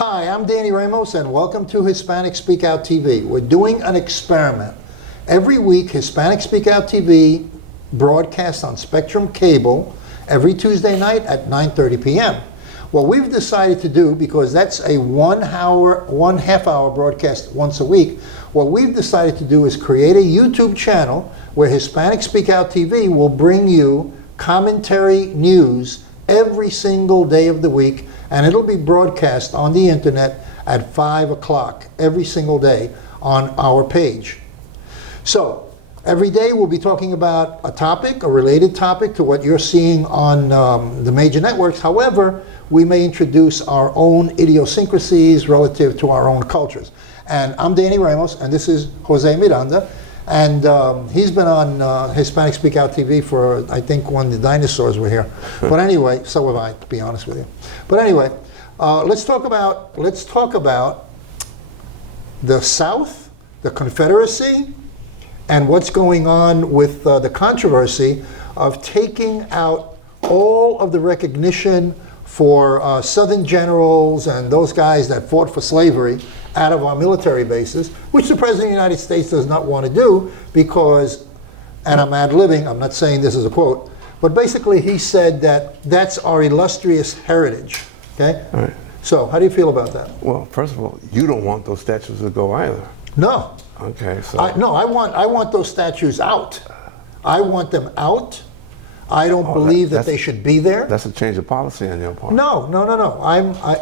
Hi, I'm Danny Ramos, and welcome to Hispanic Speak Out TV. We're doing an experiment. Every week, Hispanic Speak Out TV broadcasts on Spectrum Cable every Tuesday night at 9:30 p.m. What we've decided to do, because that's a one half hour broadcast once a week, what we've decided to do is create a YouTube channel where Hispanic Speak Out TV will bring you commentary news every single day of the week, and it'll be broadcast on the internet at 5 o'clock every single day on our page. So every day we'll be talking about a topic, a related topic to what you're seeing on the major networks. However, we may introduce our own idiosyncrasies relative to our own cultures. And I'm Danny Ramos, and this is Jose Miranda. And he's been on Hispanic Speak Out TV for, I think, when the dinosaurs were here. But anyway, so have I, to be honest with you. But anyway, let's talk about the South, the Confederacy, and what's going on with the controversy of taking out all of the recognition for Southern generals and those guys that fought for slavery out of our military bases, which the President of the United States does not want to do because, and I'm ad-libbing, I'm not saying this is a quote, but basically he said that that's our illustrious heritage, okay? All right. So how do you feel about that? Well, first of all, you don't want those statues to go either. No. Okay, so. I want those statues out. I want them out. I don't believe that they should be there. That's a change of policy on your part. No.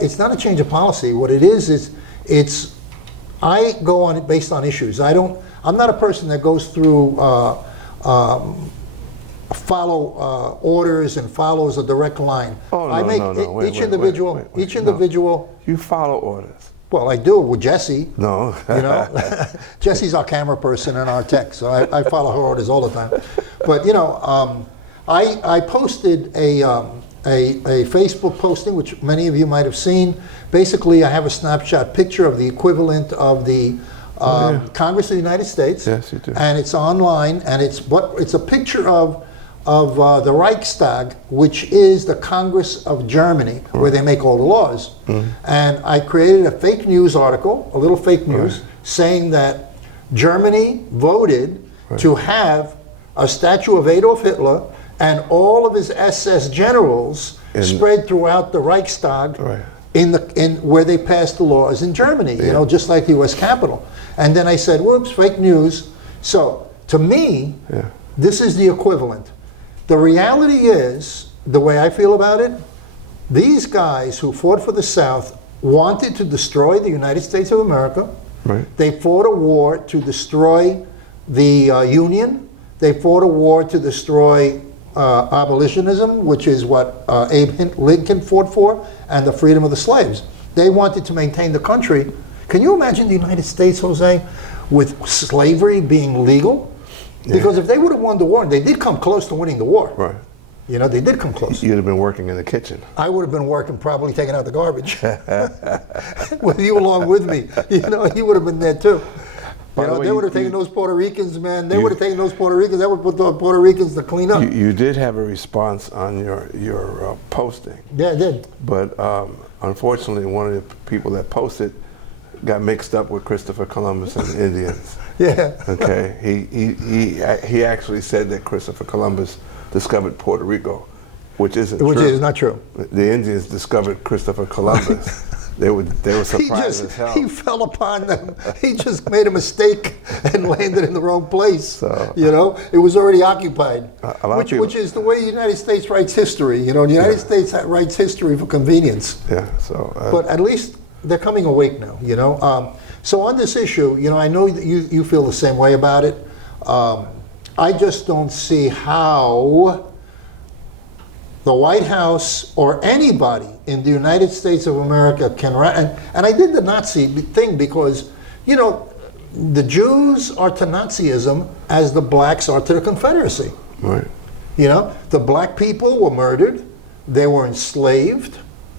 It's not a change of policy. What it is I go on it based on issues. I'm not a person that goes through follow orders and follows a direct line. Oh, no. Each individual. You follow orders. Well, I do with Jesse. No. You know, Jesse's our camera person and our tech, so I follow her orders all the time. But you know, I posted a Facebook posting, which many of you might have seen. Basically, I have a snapshot picture of the equivalent of the Congress of the United States. Yes, you do. And it's online, and it's a picture of the Reichstag, which is the Congress of Germany, where they make all the laws. And I created a fake news article, a little fake news, saying that Germany voted to have a statue of Adolf Hitler and all of his SS generals spread throughout the Reichstag in where they passed the laws in Germany, you know, just like the U.S. Capitol. And then I said, whoops, fake news. So to me, this is the equivalent. The reality is, the way I feel about it, these guys who fought for the South wanted to destroy the United States of America. They fought a war to destroy the Union. They fought a war to destroy abolitionism, which is what Abe Lincoln fought for, and the freedom of the slaves. They wanted to maintain the country. Can you imagine the United States, Jose, with slavery being legal? Because if they would have won the war, and they did come close to winning the war. Right. You know, they did come close. You'd have been working in the kitchen. I would have been working, probably taking out the garbage. With you along with me. You know, he would have been there too. You know, they would have taken those Puerto Ricans, man. They would have taken those Puerto Ricans. They would put the Puerto Ricans to clean up. You did have a response on your posting. Yeah, I did. But unfortunately, one of the people that posted got mixed up with Christopher Columbus and the Indians. Yeah. Okay. He actually said that Christopher Columbus discovered Puerto Rico, which isn't true. Which is not true. The Indians discovered Christopher Columbus. They were surprised as hell. He fell upon them. He just made a mistake and landed in the wrong place. So, you know, it was already occupied. Which is the way the United States writes history. You know, the United States writes history for convenience. Yeah. So. But at least they're coming awake now. You know. So on this issue, you know, I know that you feel the same way about it. I just don't see how the White House or anybody in the United States of America can, and I did the Nazi thing because, you know, the Jews are to Nazism as the blacks are to the Confederacy. Right. You know, the black people were murdered, they were enslaved,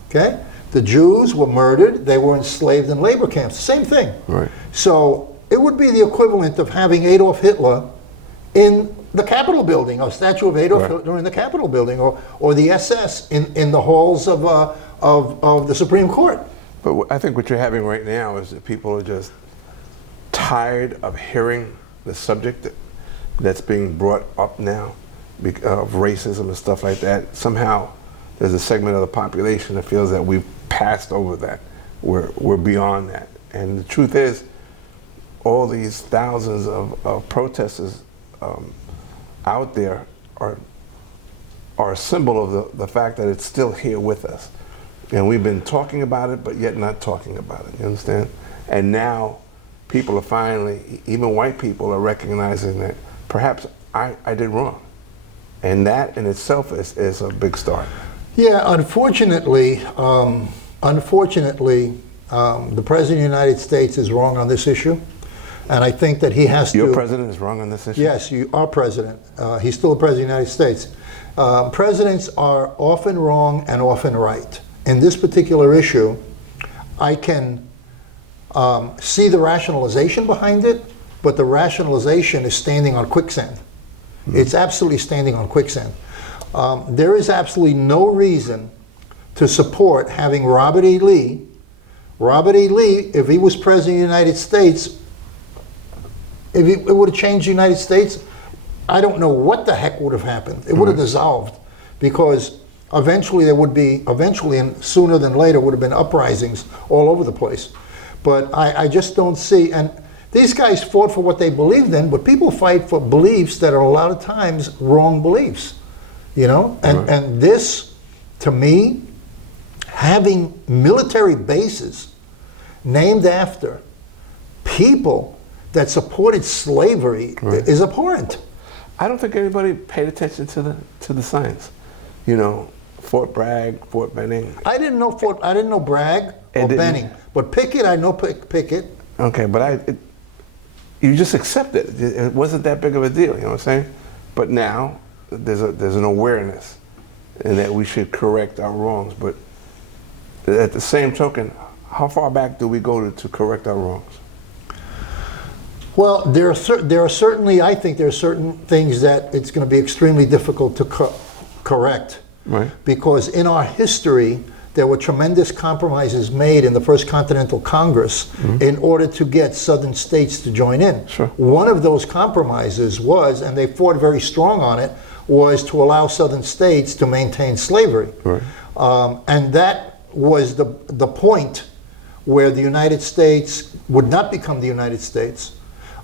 okay? The Jews were murdered, they were enslaved in labor camps, same thing. Right. So it would be the equivalent of having Adolf Hitler in the Capitol building, a statue of Adolf Hitler in the Capitol building, or the SS in the halls of the Supreme Court. But I think what you're having right now is that people are just tired of hearing the subject that's being brought up now of racism and stuff like that. Somehow there's a segment of the population that feels that we've passed over that. We're beyond that. And the truth is, all these thousands of protesters out there are a symbol of the fact that it's still here with us. And we've been talking about it, but yet not talking about it, you understand? And now people are finally, even white people are recognizing that perhaps I did wrong. And that in itself is a big start. Yeah, unfortunately, the President of the United States is wrong on this issue. And I think that he has to... Your president is wrong on this issue? Yes, our president. He's still the President of the United States. Presidents are often wrong and often right. In this particular issue, I can see the rationalization behind it, but the rationalization is standing on quicksand. It's absolutely standing on quicksand. There is absolutely no reason to support having Robert E. Lee. Robert E. Lee, if he was President of the United States, if it would have changed the United States, I don't know what the heck would have happened. It would have dissolved, because eventually there would be, and sooner than later, would have been uprisings all over the place. But I just don't see, and these guys fought for what they believed in, but people fight for beliefs that are a lot of times wrong beliefs, you know? And this, to me, having military bases named after people that supported slavery is abhorrent. I don't think anybody paid attention to the science. You know, Fort Bragg, Fort Benning. I didn't know Bragg or Benning, but Pickett, I know Pickett. Okay, but you just accept it. It wasn't that big of a deal. You know what I'm saying? But now there's an awareness, and that we should correct our wrongs. But at the same token, how far back do we go to correct our wrongs? Well, there are certainly, I think there are certain things that it's going to be extremely difficult to correct. Right. Because in our history, there were tremendous compromises made in the First Continental Congress in order to get southern states to join in. Sure. One of those compromises was, and they fought very strong on it, was to allow southern states to maintain slavery. Right. And that was the point where the United States would not become the United States.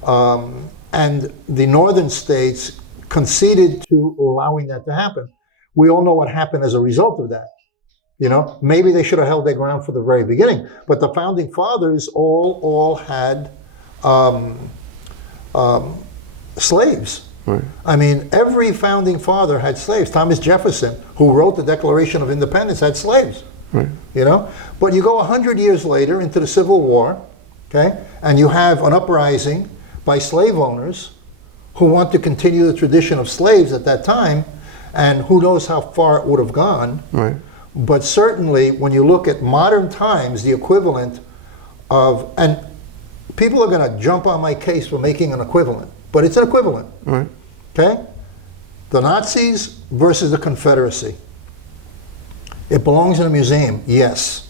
And the northern states conceded to allowing that to happen. We all know what happened as a result of that. You know, maybe they should have held their ground from the very beginning. But the founding fathers all had slaves. Right. I mean, every founding father had slaves. Thomas Jefferson, who wrote the Declaration of Independence, had slaves. Right. You know, but you go 100 years later into the Civil War, okay, and you have an uprising by slave owners who want to continue the tradition of slaves at that time, and who knows how far it would have gone. Right. But certainly, when you look at modern times, the equivalent of, and people are going to jump on my case for making an equivalent, but it's an equivalent. Right. Okay? The Nazis versus the Confederacy. It belongs in a museum, yes.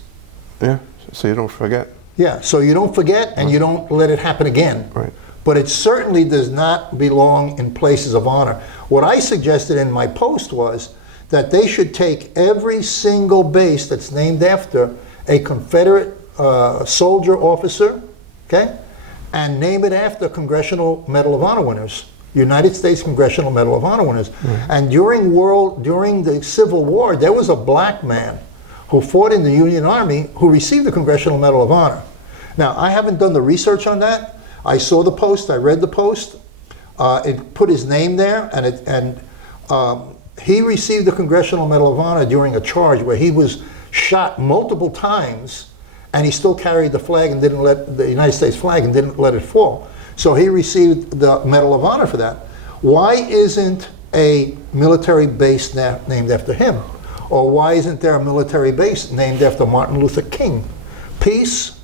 Yeah, so you don't forget. Yeah, so you don't forget and you don't let it happen again. Right. But it certainly does not belong in places of honor. What I suggested in my post was that they should take every single base that's named after a Confederate soldier officer, okay, and name it after Congressional Medal of Honor winners, United States Congressional Medal of Honor winners. And during the Civil War, there was a black man who fought in the Union Army who received the Congressional Medal of Honor. Now, I haven't done the research on that. I saw the post, I read the post. It put his name there, and he received the Congressional Medal of Honor during a charge where he was shot multiple times, and he still carried the flag and didn't let the United States flag and didn't let it fall. So he received the Medal of Honor for that. Why isn't a military base named after him? Or why isn't there a military base named after Martin Luther King? Peace,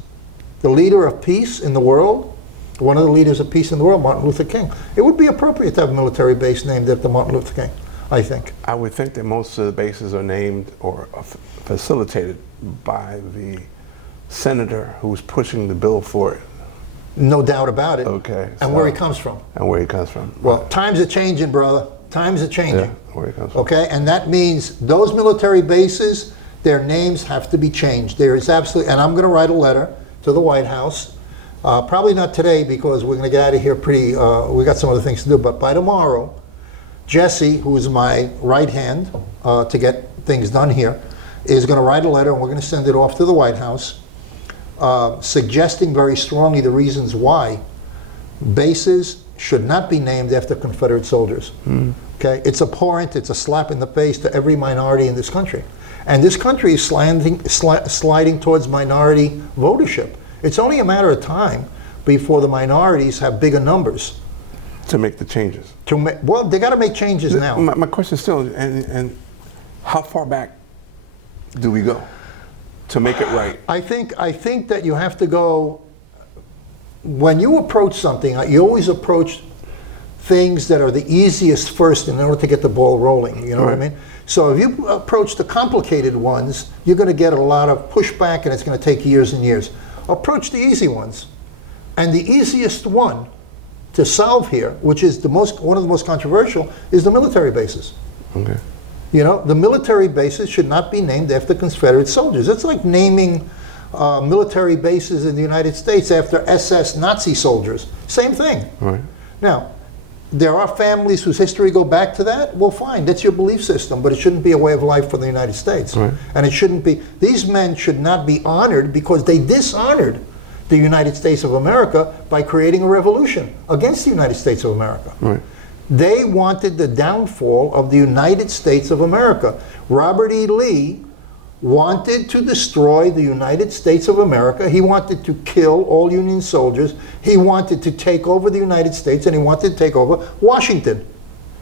the leader of peace in the world, one of the leaders of peace in the world, Martin Luther King. It would be appropriate to have a military base named after Martin Luther King, I think. I would think that most of the bases are named or facilitated by the senator who's pushing the bill for it. No doubt about it. Okay. And where he comes from. And where he comes from. Well, times are changing, brother. Times are changing. Yeah, where he comes from. Okay, and that means those military bases, their names have to be changed. There is absolutely, and I'm going to write a letter to the White House. Probably not today because we're going to get out of here pretty, we got some other things to do, but by tomorrow, Jesse, who's my right hand to get things done here, is going to write a letter and we're going to send it off to the White House, suggesting very strongly the reasons why bases should not be named after Confederate soldiers. Okay, it's abhorrent, it's a slap in the face to every minority in this country. And this country is sliding towards minority votership. It's only a matter of time before the minorities have bigger numbers. To make the changes. Well, they got to make changes now. My question is still, and how far back do we go to make it right? I think that you have to go, when you approach something, you always approach things that are the easiest first in order to get the ball rolling, you know what I mean? So if you approach the complicated ones, you're going to get a lot of pushback and it's going to take years and years. Approach the easy ones. And the easiest one to solve here, which is one of the most controversial, is the military bases. Okay. You know, the military bases should not be named after Confederate soldiers. It's like naming military bases in the United States after SS Nazi soldiers. Same thing. Right. Now, there are families whose history go back to that. Well, fine, that's your belief system, but it shouldn't be a way of life for the United States. Right. And it shouldn't be, these men should not be honored because they dishonored the United States of America by creating a revolution against the United States of America. Right. They wanted the downfall of the United States of America. Robert E. Lee wanted to destroy the United States of America. He wanted to kill all Union soldiers. He wanted to take over the United States, and he wanted to take over Washington.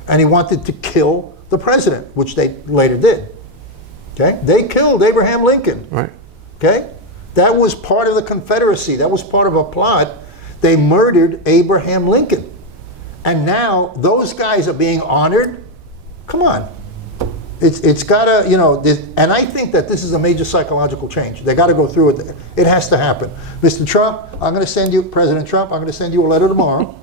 And he wanted to kill the president, which they later did. Okay? They killed Abraham Lincoln. Right. Okay? That was part of the Confederacy. That was part of a plot. They murdered Abraham Lincoln. And now those guys are being honored. Come on. It's got to, you know, and I think that this is a major psychological change. They got to go through it. It has to happen. Mr. Trump, I'm going to send you, President Trump, I'm going to send you a letter tomorrow.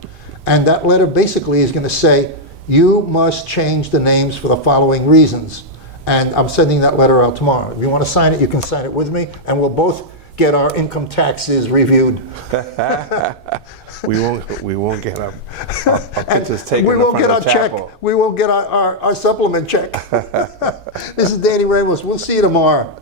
And that letter basically is going to say, you must change the names for the following reasons. And I'm sending that letter out tomorrow. If you want to sign it, you can sign it with me, and we'll both get our income taxes reviewed. We won't get our pictures taken. We won't get our check. Chapel. We won't get our supplement check. This is Danny Ramos. We'll see you tomorrow.